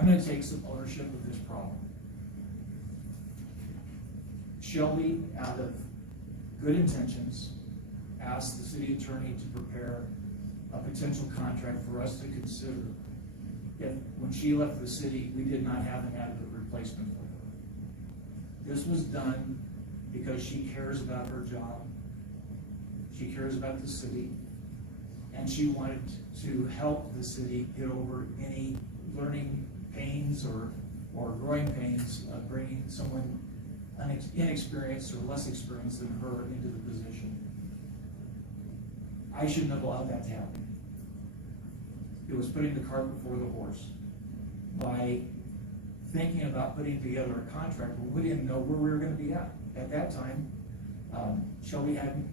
I'm going to take some ownership of this problem. Shelbi, out of good intentions, asked the city attorney to prepare a potential contract for us to consider if, when she left the city, we did not have an adequate replacement for her. This was done because she cares about her job, she cares about the city, and she wanted to help the city get over any learning pains or growing pains of bringing someone inexperienced or less experienced than her into the position. I shouldn't have allowed that to happen. It was putting the cart before the horse. By thinking about putting together a contract, we didn't know where we were going to be at. At that time, Shelbi hadn't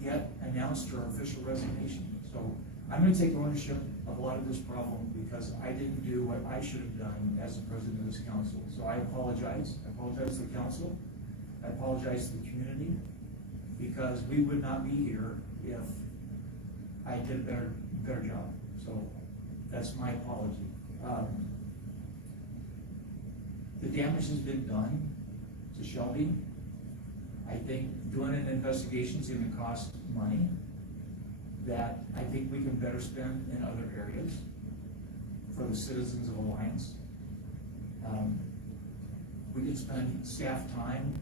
yet announced her official resignation. So I'm going to take ownership of a lot of this problem because I didn't do what I should have done as the president of this council. So I apologize. I apologize to the council. I apologize to the community because we would not be here if I did a better job. So that's my apology. The damage has been done to Shelbi. I think doing an investigation is going to cost money that I think we can better spend in other areas for the citizens of Alliance. We can spend staff time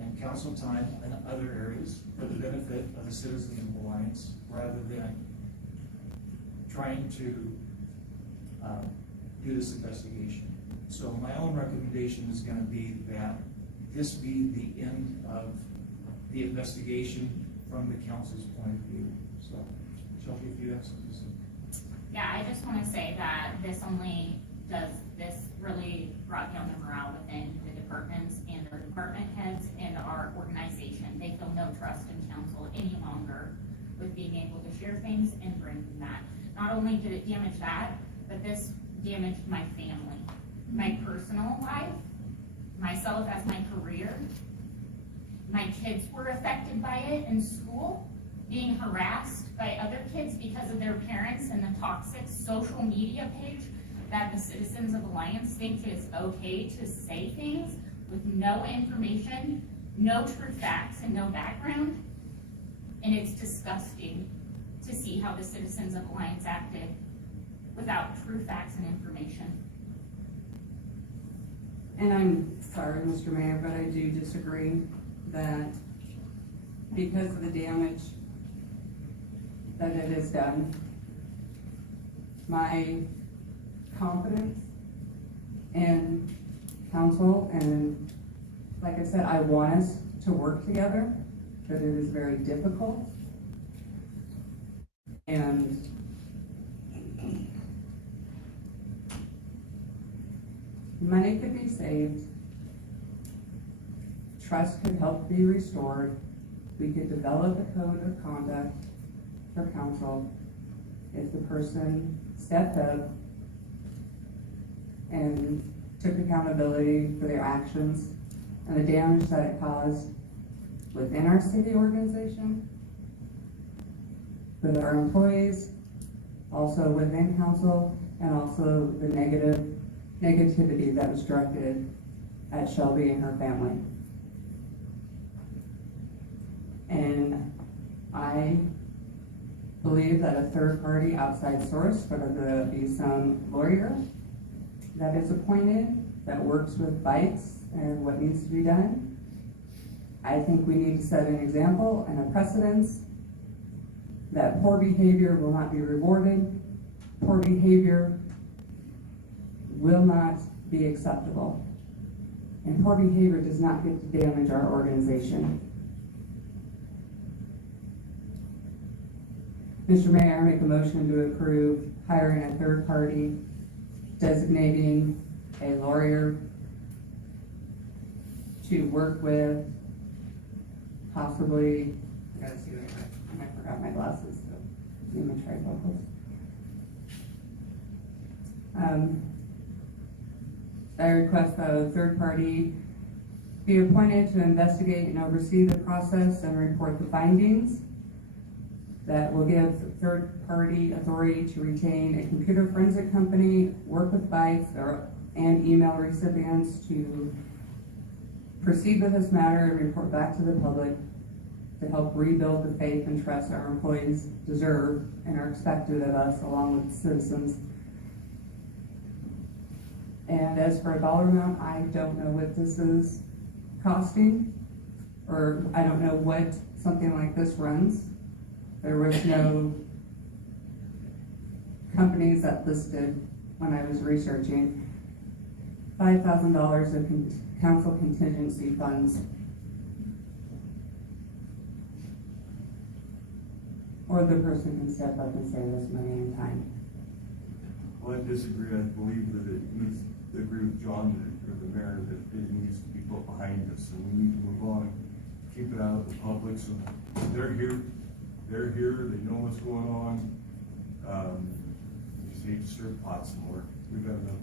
and council time in other areas for the benefit of the citizens of Alliance rather than trying to do this investigation. So my own recommendation is going to be that this be the end of the investigation from the council's point of view. So, Shelbi, if you have something to say. Yeah, I just want to say that this really brought down the morale within the departments and their department heads and our organization. They feel no trust in council any longer with being able to share things and bring that. Not only did it damage that, but this damaged my family, my personal life, myself as my career. My kids were affected by it in school, being harassed by other kids because of their parents and the toxic social media page that the citizens of Alliance think is okay to say things with no information, no true facts, and no background. And it's disgusting to see how the citizens of Alliance acted without true facts and information. And I'm sorry, Mr. Mayor, but I do disagree that because of the damage that it has done, my confidence in council, and like I said, I want us to work together, but it is very difficult. And money could be saved, trust could help be restored, we could develop a code of conduct for council if the person stepped up and took accountability for their actions and the damage that it caused within our city organization, with our employees, also within council, and also the negativity that was directed at Shelbi and her family. And I believe that a third party outside source, whether there be some lawyer that is appointed that works with bites and what needs to be done, I think we need to set an example and a precedence that poor behavior will not be rewarded, poor behavior will not be acceptable. And poor behavior does not get to damage our organization. Mr. Mayor, I make a motion to approve hiring a third party, designating a lawyer to work with, possibly, I gotta see what I forgot my glasses, so I'm gonna try focus. I request that a third party be appointed to investigate and oversee the process and report the findings that will give third-party authority to retain a computer forensic company, work with bytes and email recipients to proceed with this matter and report back to the public to help rebuild the faith and trust our employees deserve and are expected of us along with citizens. And as for a dollar amount, I don't know what this is costing, or I don't know what something like this runs. There was no companies that listed when I was researching. $5,000 of council contingency funds. Or the person can step up and save us money and time. Well, I disagree. I believe that it needs to agree with John or the mayor that it needs to be put behind us, and we need to move on, keep it out of the public. So they're here, they know what's going on. We just need to stir the pot some more. We've got enough